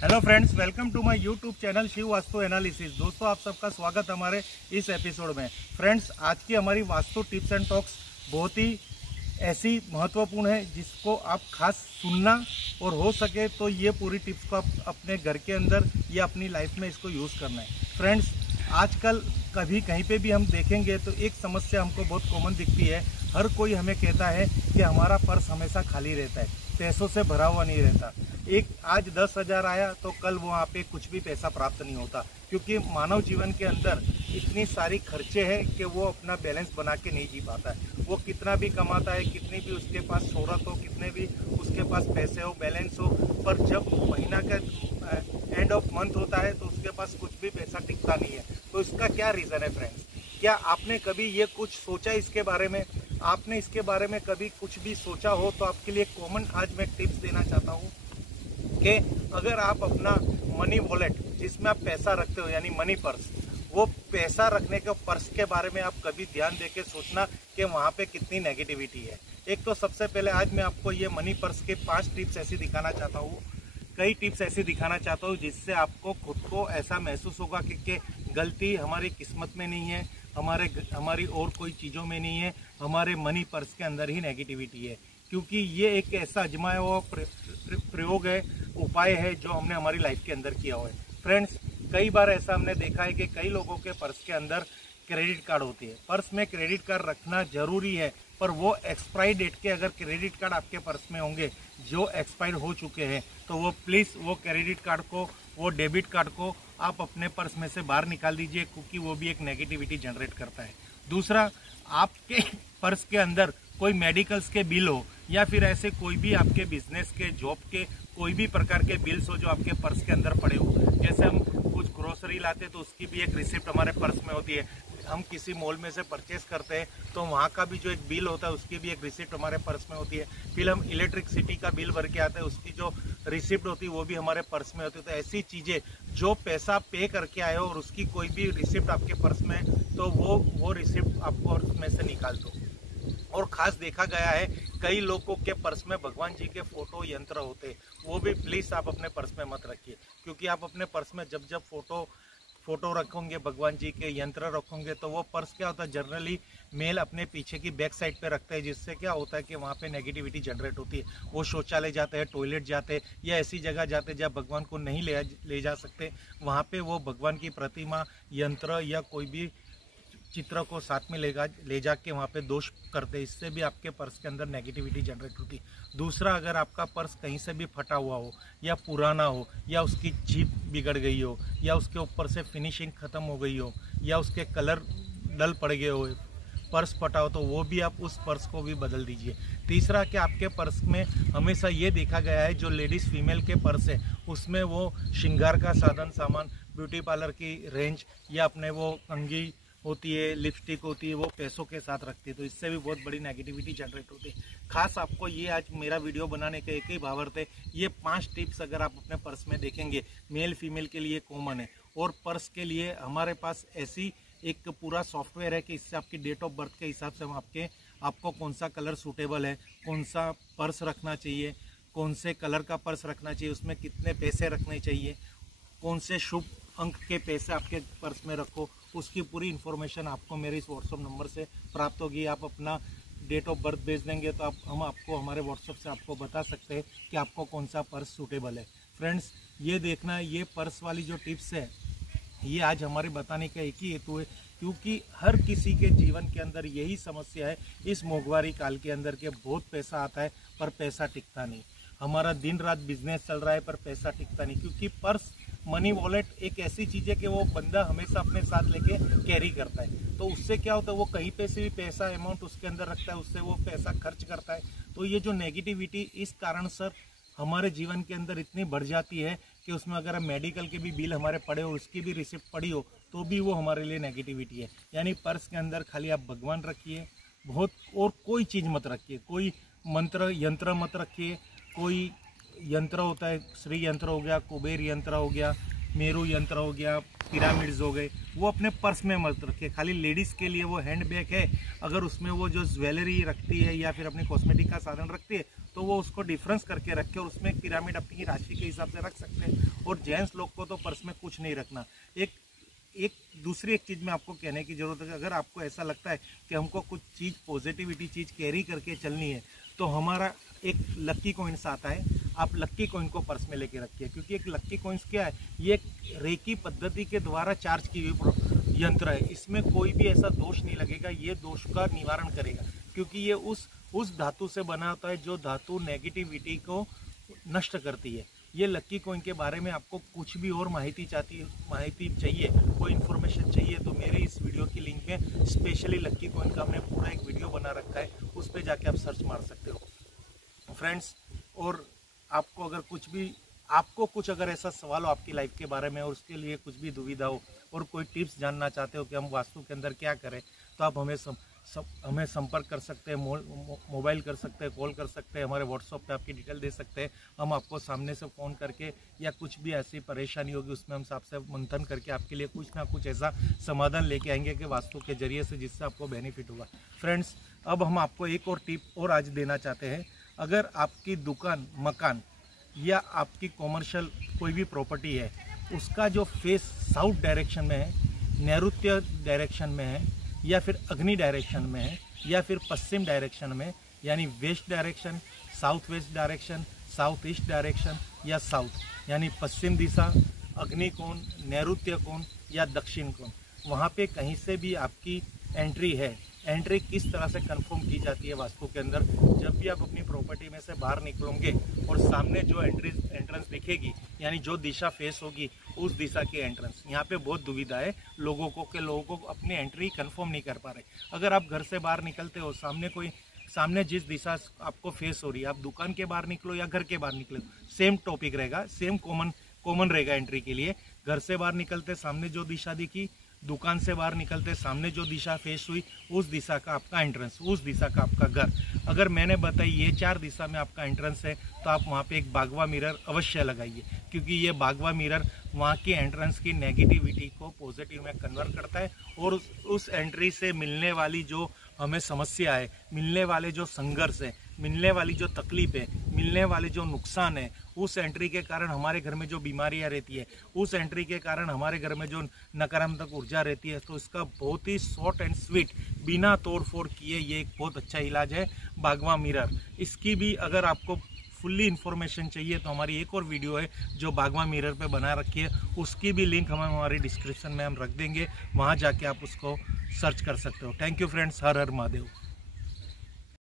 Hello friends, welcome to my YouTube channel Shiv Vastu analysis. दोस्तों, आप सबका स्वागत हमारे इस एपिसोड में। फ्रेंड्स, आज की हमारी वास्तु टिप्स एंड टॉक्स बहुत ही ऐसी महत्वपूर्ण है जिसको आप खास सुनना और हो सके तो ये पूरी टिप्स को आप अपने घर के अंदर या अपनी लाइफ में इसको यूज़ करना है। फ्रेंड्स, आजकल कभी कहीं पे भी हम देखेंगे तो एक समस्या हमको बहुत कॉमन दिखती है। हर कोई हमें कहता है कि हमारा पर्स हमेशा खाली रहता है, पैसों से भरा हुआ नहीं रहता। एक आज 10,000 आया तो कल वहाँ पे कुछ भी पैसा प्राप्त नहीं होता, क्योंकि मानव जीवन के अंदर इतनी सारी खर्चे हैं कि वो अपना बैलेंस बना के नहीं जी पाता है। वो कितना भी कमाता है, कितनी भी उसके पास शोहरत हो, कितने भी उसके पास पैसे हो, बैलेंस हो, पर जब महीना का एंड ऑफ मंथ होता है तो उसके पास कुछ भी पैसा टिकता नहीं है। तो इसका क्या रीज़न है फ्रेंड्स? क्या आपने कभी ये कुछ सोचा इसके बारे में? आपने इसके बारे में कभी कुछ भी सोचा हो तो आपके लिए कॉमन आज मैं टिप्स देना चाहता हूँ कि अगर आप अपना मनी वॉलेट जिसमें आप पैसा रखते हो यानी मनी पर्स, वो पैसा रखने के पर्स के बारे में आप कभी ध्यान देके सोचना कि वहाँ पे कितनी नेगेटिविटी है। एक तो सबसे पहले आज मैं आपको ये मनी पर्स के 5 टिप्स ऐसी दिखाना चाहता हूँ, कई टिप्स ऐसी दिखाना चाहता हूँ जिससे आपको खुद को ऐसा महसूस होगा कि गलती हमारी किस्मत में नहीं है, हमारी और कोई चीज़ों में नहीं है, हमारे मनी पर्स के अंदर ही नेगेटिविटी है। क्योंकि ये एक ऐसा आजमाया हुआ प्रयोग है, उपाय है जो हमने हमारी लाइफ के अंदर किया हुआ है। फ्रेंड्स, कई बार ऐसा हमने देखा है कि कई लोगों के पर्स के अंदर क्रेडिट कार्ड होती है। पर्स में क्रेडिट कार्ड रखना जरूरी है, पर वो एक्सपायरी डेट के अगर क्रेडिट कार्ड आपके पर्स में होंगे जो एक्सपायर हो चुके हैं तो वो प्लीज़ वो क्रेडिट कार्ड को, वो डेबिट कार्ड को आप अपने पर्स में से बाहर निकाल दीजिए, क्योंकि वो भी एक नेगेटिविटी जनरेट करता है। दूसरा, आपके पर्स के अंदर कोई मेडिकल्स के बिल हो या फिर ऐसे कोई भी आपके बिजनेस के, जॉब के कोई भी प्रकार के बिल्स हो जो आपके पर्स के अंदर पड़े हो, जैसे हम कुछ ग्रोसरी लाते हैं तो उसकी भी एक रिसिप्ट हमारे पर्स में होती है। हम किसी मॉल में से परचेस करते हैं तो वहाँ का भी जो एक बिल होता है उसकी भी एक रिसिप्ट हमारे पर्स में होती है। फिर हम इलेक्ट्रिसिटी का बिल भर के आते हैं, उसकी जो रिसिप्ट होती है वो भी हमारे पर्स में होती है। तो ऐसी चीज़ें जो पैसा पे करके आए हो और उसकी कोई भी रिसिप्ट आपके पर्स में है तो वो रिसिप्ट आपको उसमें से निकाल दो। और ख़ास देखा गया है कई लोगों के पर्स में भगवान जी के फोटो यंत्र होते हैं, वो भी प्लीज़ आप अपने पर्स में मत रखिए, क्योंकि आप अपने पर्स में जब फोटो रखोगे, भगवान जी के यंत्र रखोगे, तो वो पर्स क्या होता है, जनरली मेल अपने पीछे की बैक साइड पे रखता है, जिससे क्या होता है कि वहाँ पे नेगेटिविटी जनरेट होती है। वो शौचालय जाते हैं, टॉयलेट जाते हैं या ऐसी जगह जाते हैं जहाँ भगवान को नहीं ले जा सकते, वहाँ पे वो भगवान की प्रतिमा, यंत्र या कोई भी चित्र को साथ में ले जाके वहाँ पे दोष करते, इससे भी आपके पर्स के अंदर नेगेटिविटी जनरेट होती। दूसरा, अगर आपका पर्स कहीं से भी फटा हुआ हो या पुराना हो या उसकी जीप बिगड़ गई हो या उसके ऊपर से फिनिशिंग ख़त्म हो गई हो या उसके कलर डल पड़ गए हो, पर्स फटा हो, तो वो भी आप उस पर्स को भी बदल दीजिए। तीसरा, कि आपके पर्स में हमेशा ये देखा गया है जो लेडीज़ फीमेल के पर्स है उसमें वो श्रृंगार का साधन सामान, ब्यूटी पार्लर की रेंज या अपने वो कंघी होती है, लिपस्टिक होती है, वो पैसों के साथ रखती है, तो इससे भी बहुत बड़ी नेगेटिविटी जनरेट होती है। खास आपको ये आज मेरा वीडियो बनाने का एक ही भावार्थ है, ये 5 टिप्स अगर आप अपने पर्स में देखेंगे, मेल फीमेल के लिए कॉमन है। और पर्स के लिए हमारे पास ऐसी एक पूरा सॉफ्टवेयर है कि इससे आपकी डेट ऑफ बर्थ के हिसाब से हम आपको कौन सा कलर सूटेबल है, कौन सा पर्स रखना चाहिए, कौन से कलर का पर्स रखना चाहिए, उसमें कितने पैसे रखने चाहिए, कौन से शुभ अंक के पैसे आपके पर्स में रखो, उसकी पूरी इन्फॉर्मेशन आपको मेरे इस व्हाट्सअप नंबर से प्राप्त होगी। आप अपना डेट ऑफ बर्थ भेज देंगे तो हम आपको हमारे व्हाट्सअप से आपको बता सकते हैं कि आपको कौन सा पर्स सूटेबल है। फ्रेंड्स, ये देखना, ये पर्स वाली जो टिप्स है ये आज हमारे बताने का एक ही हेतु है, क्योंकि हर किसी के जीवन के अंदर यही समस्या है इस मोहवारी काल के अंदर के बहुत पैसा आता है पर पैसा टिकता नहीं। हमारा दिन रात बिजनेस चल रहा है पर पैसा टिकता नहीं, क्योंकि पर्स, मनी वॉलेट एक ऐसी चीज़ है कि वो बंदा हमेशा अपने साथ लेके कैरी करता है। तो उससे क्या होता है, वो कहीं पे से भी पैसा अमाउंट उसके अंदर रखता है, उससे वो पैसा खर्च करता है। तो ये जो नेगेटिविटी इस कारण सर हमारे जीवन के अंदर इतनी बढ़ जाती है कि उसमें अगर मेडिकल के भी बिल हमारे पड़े हो, उसकी भी रिसिप्ट पड़ी हो, तो भी वो हमारे लिए नेगेटिविटी है। यानी पर्स के अंदर खाली आप भगवान रखिए, बहुत, और कोई चीज़ मत रखिए, कोई मंत्र यंत्र मत रखिए। कोई यंत्र होता है, श्री यंत्र हो गया, कुबेर यंत्र हो गया, मेरू यंत्र हो गया, पिरामिड्स हो गए, वो अपने पर्स में मत रखे। खाली लेडीज़ के लिए वो हैंड बैग है, अगर उसमें वो जो ज्वेलरी रखती है या फिर अपनी कॉस्मेटिक का साधन रखती है तो वो उसको डिफरेंस करके रखे और उसमें एक पिरामिड अपनी राशि के हिसाब से रख सकते हैं। और जेंट्स लोग को तो पर्स में कुछ नहीं रखना। एक दूसरी एक चीज़ में आपको कहने की ज़रूरत है, अगर आपको ऐसा लगता है कि हमको कुछ चीज़ पॉजिटिविटी चीज़ कैरी करके चलनी है तो हमारा एक लक्की कॉइन्स आता है, आप लक्की कॉइन को पर्स में लेके रखिए। क्योंकि एक लक्की कॉइन्स क्या है, ये एक रेकी पद्धति के द्वारा चार्ज की हुई यंत्र है। इसमें कोई भी ऐसा दोष नहीं लगेगा, ये दोष का निवारण करेगा। क्योंकि ये उस धातु से बना होता है जो धातु नेगेटिविटी को नष्ट करती है। ये लक्की कॉइन के बारे में आपको कुछ भी और माहिती चाहिए, कोई इन्फॉर्मेशन चाहिए तो मेरे इस वीडियो की लिंक में स्पेशली लक्की कॉइन का हमने पूरा एक वीडियो बना रखा है, उस पर जाके आप सर्च मार सकते हो फ्रेंड्स। और आपको कुछ अगर ऐसा सवाल हो आपकी लाइफ के बारे में और उसके लिए कुछ भी दुविधा हो और कोई टिप्स जानना चाहते हो कि हम वास्तु के अंदर क्या करें, तो आप हमें संपर्क कर सकते हैं, मोबाइल कर सकते हैं, कॉल कर सकते हैं, हमारे व्हाट्सएप पे आपकी डिटेल दे सकते हैं। हम आपको सामने से फ़ोन करके या कुछ भी ऐसी परेशानी होगी उसमें हम आपसे मंथन करके आपके लिए कुछ ना कुछ ऐसा समाधान लेके आएंगे कि वास्तु के जरिए से जिससे आपको बेनिफिट होगा। फ्रेंड्स, अब हम आपको एक और टिप और आज देना चाहते हैं। अगर आपकी दुकान, मकान या आपकी कॉमर्शियल कोई भी प्रॉपर्टी है, उसका जो फेस साउथ डायरेक्शन में है, नैऋत्य डायरेक्शन में है, या फिर अग्नि डायरेक्शन में है, या फिर पश्चिम डायरेक्शन में, यानी west direction, south west direction, south east direction या साउथ, यानी पश्चिम दिशा, अग्नि कोण, नैऋत्य कोण या दक्षिण कोण, वहाँ पे कहीं से भी आपकी एंट्री है। एंट्री किस तरह से कंफर्म की जाती है वास्तु के अंदर, जब भी आप अपनी प्रॉपर्टी में से बाहर निकलोगे और सामने जो एंट्रेंस दिखेगी, यानी जो दिशा फेस होगी उस दिशा की एंट्रेंस। यहाँ पे बहुत दुविधा है लोगों को अपनी एंट्री कंफर्म नहीं कर पा रहे। अगर आप घर से बाहर निकलते हो, सामने जिस दिशा आपको फेस हो रही है, आप दुकान के बाहर निकलो या घर के बाहर निकलो, सेम टॉपिक रहेगा, सेम कॉमन रहेगा एंट्री के लिए। घर से बाहर निकलते सामने जो दिशा दिखी, दुकान से बाहर निकलते सामने जो दिशा फेस हुई, उस दिशा का आपका एंट्रेंस, उस दिशा का आपका घर। अगर मैंने बताई ये 4 दिशा में आपका एंट्रेंस है तो आप वहाँ पे एक बागवा मिरर अवश्य लगाइए। क्योंकि ये बागवा मिरर वहाँ की एंट्रेंस की नेगेटिविटी को पॉजिटिव में कन्वर्ट करता है और उस एंट्री से मिलने वाली जो हमें समस्या है, मिलने वाले जो संघर्ष है, मिलने वाली जो तकलीफ है, मिलने वाले जो नुकसान है, उस एंट्री के कारण हमारे घर में जो बीमारियां रहती है, उस एंट्री के कारण हमारे घर में जो नकारात्मक ऊर्जा रहती है, तो इसका बहुत ही शॉर्ट एंड स्वीट, बिना तोड़ फोड़ किए ये एक बहुत अच्छा इलाज है बागवा मिरर। इसकी भी अगर आपको फुल्ली इन्फॉर्मेशन चाहिए तो हमारी एक और वीडियो है जो बागवा मिरर पे बना रखी है, उसकी भी लिंक हम हमारी डिस्क्रिप्शन में हम रख देंगे, वहाँ जाके आप उसको सर्च कर सकते हो। Thank you friends, her her Mahadev.